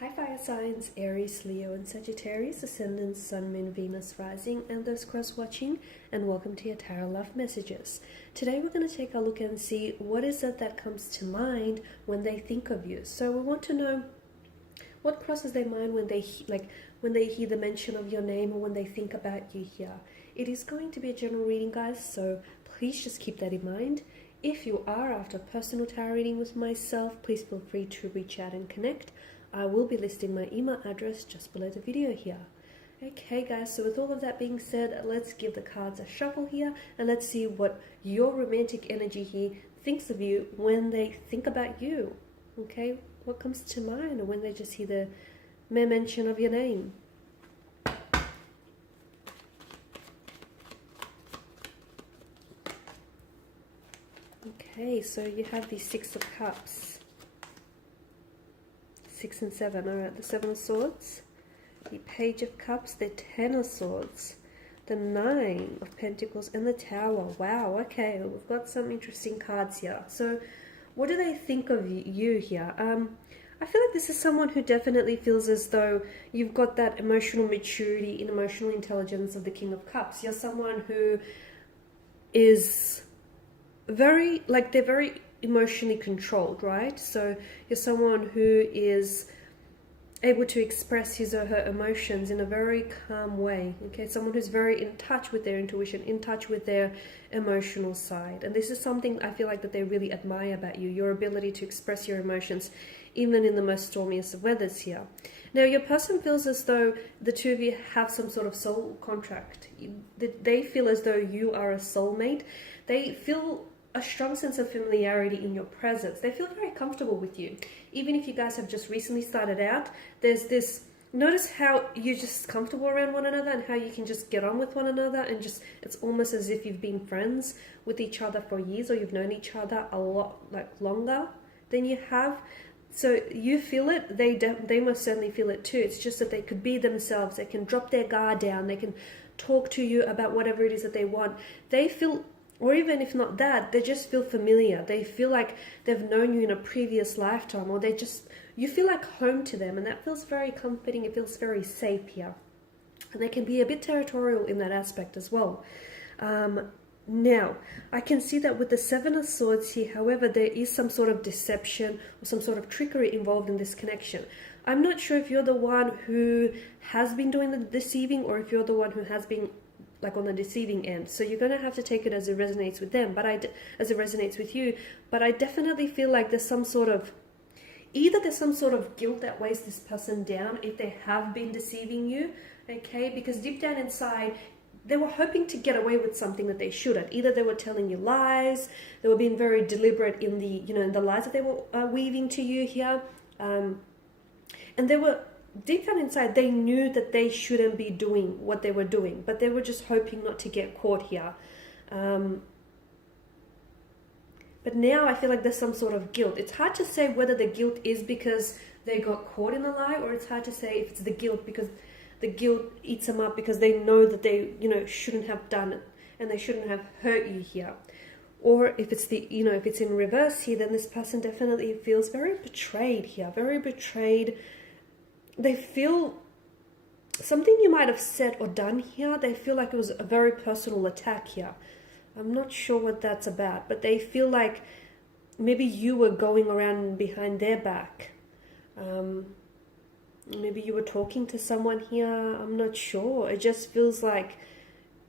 Hi fire signs, Aries, Leo and Sagittarius, Ascendant, Sun, Moon, Venus, Rising, and those cross-watching, and welcome to your Tarot Love Messages. Today we're going to take a look and see what is it that comes to mind when they think of you. So we want to know what crosses their mind when they hear the mention of your name or when they think about you here. It is going to be a general reading, guys, so please just keep that in mind. If you are after a personal tarot reading with myself, please feel free to reach out and connect. I will be listing my email address just below the video here. Okay guys, so with all of that being said, let's give the cards a shuffle here and let's see what your romantic energy here thinks of you when they think about you. Okay, what comes to mind when they just hear the mere mention of your name? Okay, so you have the Six of Cups. 6 and 7, alright, the 7 of Swords, the Page of Cups, the 10 of Swords, the 9 of Pentacles, and the Tower. Wow, okay, we've got some interesting cards here. So, what do they think of you here? I feel like this is someone who definitely feels as though you've got that emotional maturity and emotional intelligence of the King of Cups. You're someone who is very, they're very emotionally controlled, right? So you're someone who is able to express his or her emotions in a very calm way. Okay, someone who's very in touch with their intuition, in touch with their emotional side. And this is something I feel like that they really admire about you, your ability to express your emotions even in the most stormiest of weathers here. Now your person feels as though the two of you have some sort of soul contract. They feel as though you are a soulmate. They feel a strong sense of familiarity in your presence. They feel very comfortable with you. Even if you guys have just recently started out, there's this, notice how you're just comfortable around one another and how you can just get on with one another and just, it's almost as if you've been friends with each other for years or you've known each other a lot longer than you have. So you feel it, they most certainly feel it too. It's just that they could be themselves, they can drop their guard down, they can talk to you about whatever it is that they want. They feel, or even if not that, they just feel familiar. They feel like they've known you in a previous lifetime, or you feel like home to them, and that feels very comforting. It feels very safe here. And they can be a bit territorial in that aspect as well. Now, I can see that with the Seven of Swords here, however, there is some sort of deception or some sort of trickery involved in this connection. I'm not sure if you're the one who has been doing the deceiving or if you're the one who has been on the deceiving end. So you're going to have to take it as it resonates with them, as it resonates with you. But I definitely feel like there's some sort of, either there's some sort of guilt that weighs this person down if they have been deceiving you, okay? Because deep down inside, they were hoping to get away with something that they shouldn't. Either they were telling you lies, they were being very deliberate in the, in the lies that they were weaving to you here. And they were, deep down inside, they knew that they shouldn't be doing what they were doing, but they were just hoping not to get caught here. But now I feel like there's some sort of guilt. It's hard to say whether the guilt is because they got caught in a lie, or it's hard to say if it's the guilt because the guilt eats them up because they know that they, shouldn't have done it and they shouldn't have hurt you here. Or if it's if it's in reverse here, then this person definitely feels very betrayed here, very betrayed. They feel something you might have said or done here, they feel like it was a very personal attack here. I'm not sure what that's about, but they feel like maybe you were going around behind their back. Maybe you were talking to someone here. I'm not sure. It just feels like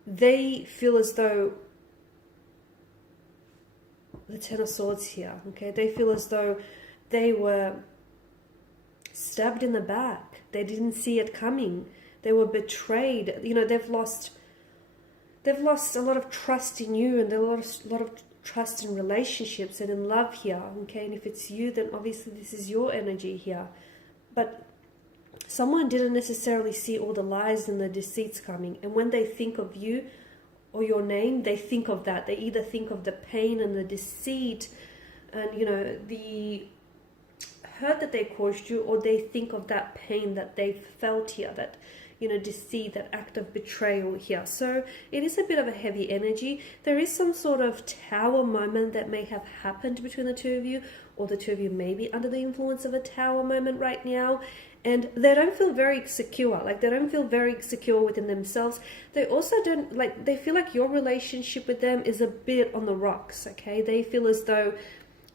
they feel as though the Ten of Swords here, okay? They feel as though they were stabbed in the back. They didn't see it coming. They were betrayed. They've lost a lot of trust in you, and a lot of trust in relationships and in love here, okay? And if it's you, then obviously this is your energy here. But someone didn't necessarily see all the lies and the deceits coming, and when they think of you or your name, they think of that. They either think of the pain and the deceit and the hurt that they caused you, or they think of that pain that they felt here, that deceit, that act of betrayal here. So it is a bit of a heavy energy. There is some sort of tower moment that may have happened between the two of you, or the two of you may be under the influence of a Tower moment right now, and they don't feel very secure. Like, they don't feel very secure within themselves. They also don't, like, they feel like your relationship with them is a bit on the rocks, okay? They feel as though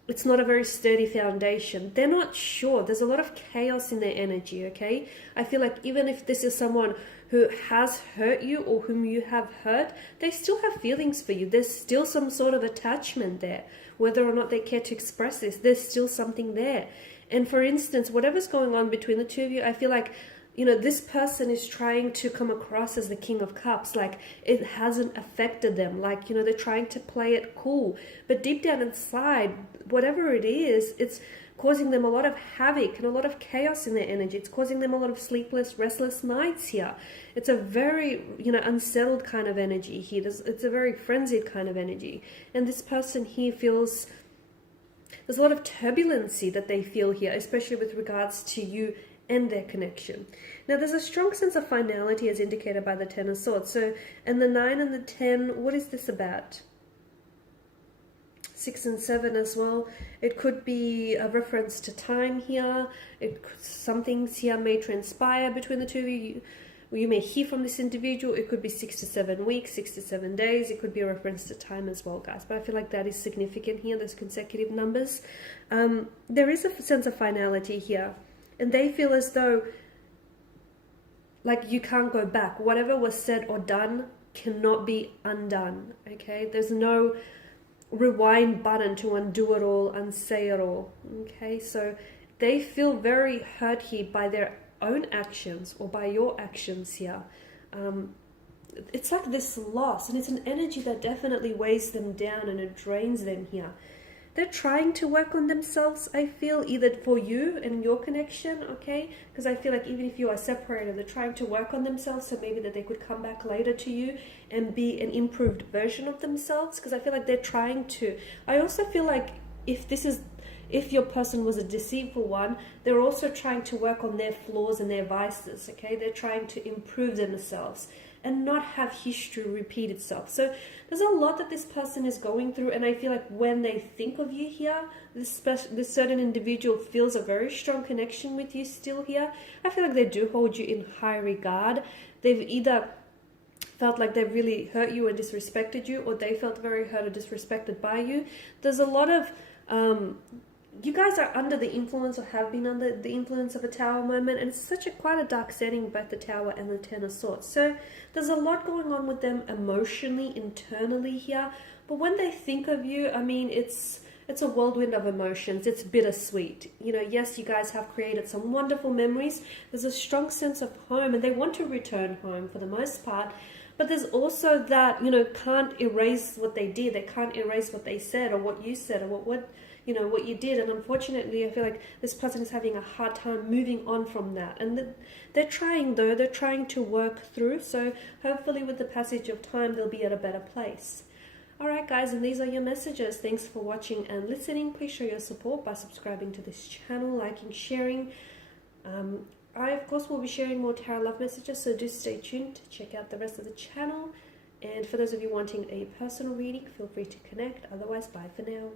it's not a very sturdy foundation. They're not sure. There's a lot of chaos in their energy, okay? I feel like even if this is someone who has hurt you or whom you have hurt, they still have feelings for you. There's still some sort of attachment there. Whether or not they care to express this, there's still something there. And for instance, whatever's going on between the two of you, I feel like, you know, this person is trying to come across as the King of Cups, like it hasn't affected them, like, you know, they're trying to play it cool, but deep down inside, whatever it is, it's causing them a lot of havoc and a lot of chaos in their energy. It's causing them a lot of sleepless, restless nights here. It's a very, you know, unsettled kind of energy here. It's a very frenzied kind of energy, and this person here feels there's a lot of turbulency that they feel here, especially with regards to you and their connection. Now, there's a strong sense of finality as indicated by the Ten of Swords. So, and the 9 and the 10, what is this about? 6 and 7 as well. It could be a reference to time here. Some things here may transpire between the two of you. You may hear from this individual. It could be 6 to 7 weeks, 6 to 7 days. It could be a reference to time as well, guys. But I feel like that is significant here, those consecutive numbers. There is a sense of finality here. And they feel as though, like, you can't go back. Whatever was said or done cannot be undone, okay? There's no rewind button to undo it all, unsay it all, okay? So they feel very hurt here by their own actions or by your actions here. It's like this loss, and it's an energy that definitely weighs them down and it drains them here. They're trying to work on themselves, I feel, either for you and your connection, okay? Because I feel like even if you are separated, they're trying to work on themselves, so maybe that they could come back later to you and be an improved version of themselves, because I feel like they're trying to. I also feel like if your person was a deceitful one, they're also trying to work on their flaws and their vices, okay? They're trying to improve themselves and not have history repeat itself. So there's a lot that this person is going through, and I feel like when they think of you here, this certain individual feels a very strong connection with you still here. I feel like they do hold you in high regard. They've either felt like they really hurt you and disrespected you, or they felt very hurt or disrespected by you. There's a lot of you guys are under the influence or have been under the influence of a Tower moment, and it's quite a dark setting, both the Tower and the Ten of Swords. So there's a lot going on with them emotionally, internally here. But when they think of you, I mean, it's a whirlwind of emotions. It's bittersweet. You know, yes, you guys have created some wonderful memories. There's a strong sense of home, and they want to return home for the most part. But there's also that, you know, can't erase what they did. They can't erase what they said or what you said or what you did. And unfortunately, I feel like this person is having a hard time moving on from that. And they're trying, though. They're trying to work through. So hopefully with the passage of time, they'll be at a better place. Alright, guys, and these are your messages. Thanks for watching and listening. Please show your support by subscribing to this channel, liking, sharing. I, of course, will be sharing more tarot love messages, so do stay tuned to check out the rest of the channel. And for those of you wanting a personal reading, feel free to connect. Otherwise, bye for now.